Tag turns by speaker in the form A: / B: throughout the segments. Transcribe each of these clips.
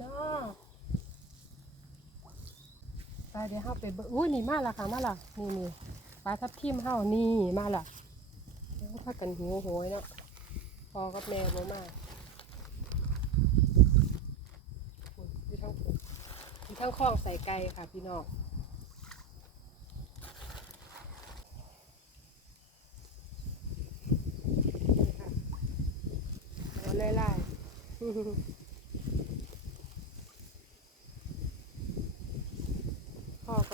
A: เนาะลาเดี๋ยวเฮาไปเบิ่งอู้นี่มาละค่ะมาละนี่นี่ปลาทับทิมเฮานี่มาละเดี๋วพักกันหิวโหยเนาะพอกับแม่บ่มาดูทั้งดูทั้งคล้องใส่ไก่ค่ะพี่น้องไล่ๆ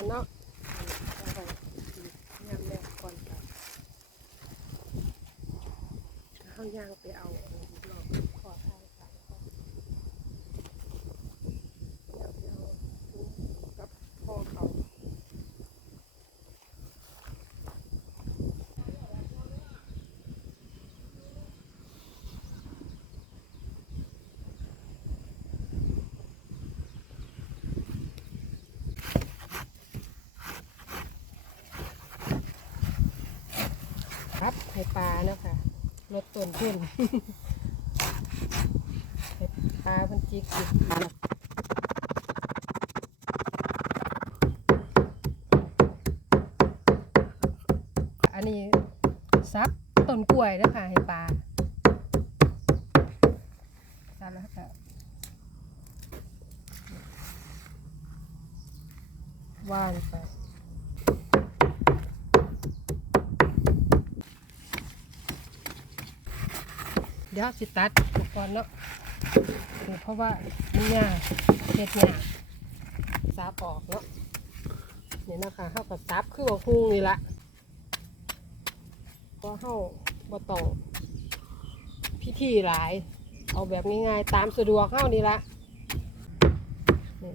A: กันเนาะย่างแรกก่อนกันเอายางไปเอาหลอกขอทายสายก่อนเดี๋ยวไปเอากับพ่อเขา ครับให้ปลาเนาะค่ะลดต้นทุนให้ปลามันจิกจิกอันนี้ซับต้นกล้วยนะคะให้ปลาซับแล้วก็ว่านไป เดี๋ยวสิตัดอุปกรณ์เนาะเดี๋ยวเพราะว่ามันยากเฮ็ดยากซับออกเนาะนี่นะคะเฮาก็ซับคือว่าฮูงนี่ละเพราะเฮาบ่ต้องพิธีหลาย เอาแบบง่ายๆตามสะดวกเฮานี่ละนี่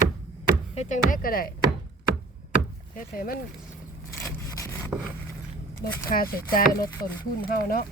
A: เฮ็ดจังไดก็ได้เฮ็ดให้มันลดค่าใช้จ่ายลดต้นทุนเฮาเนาะ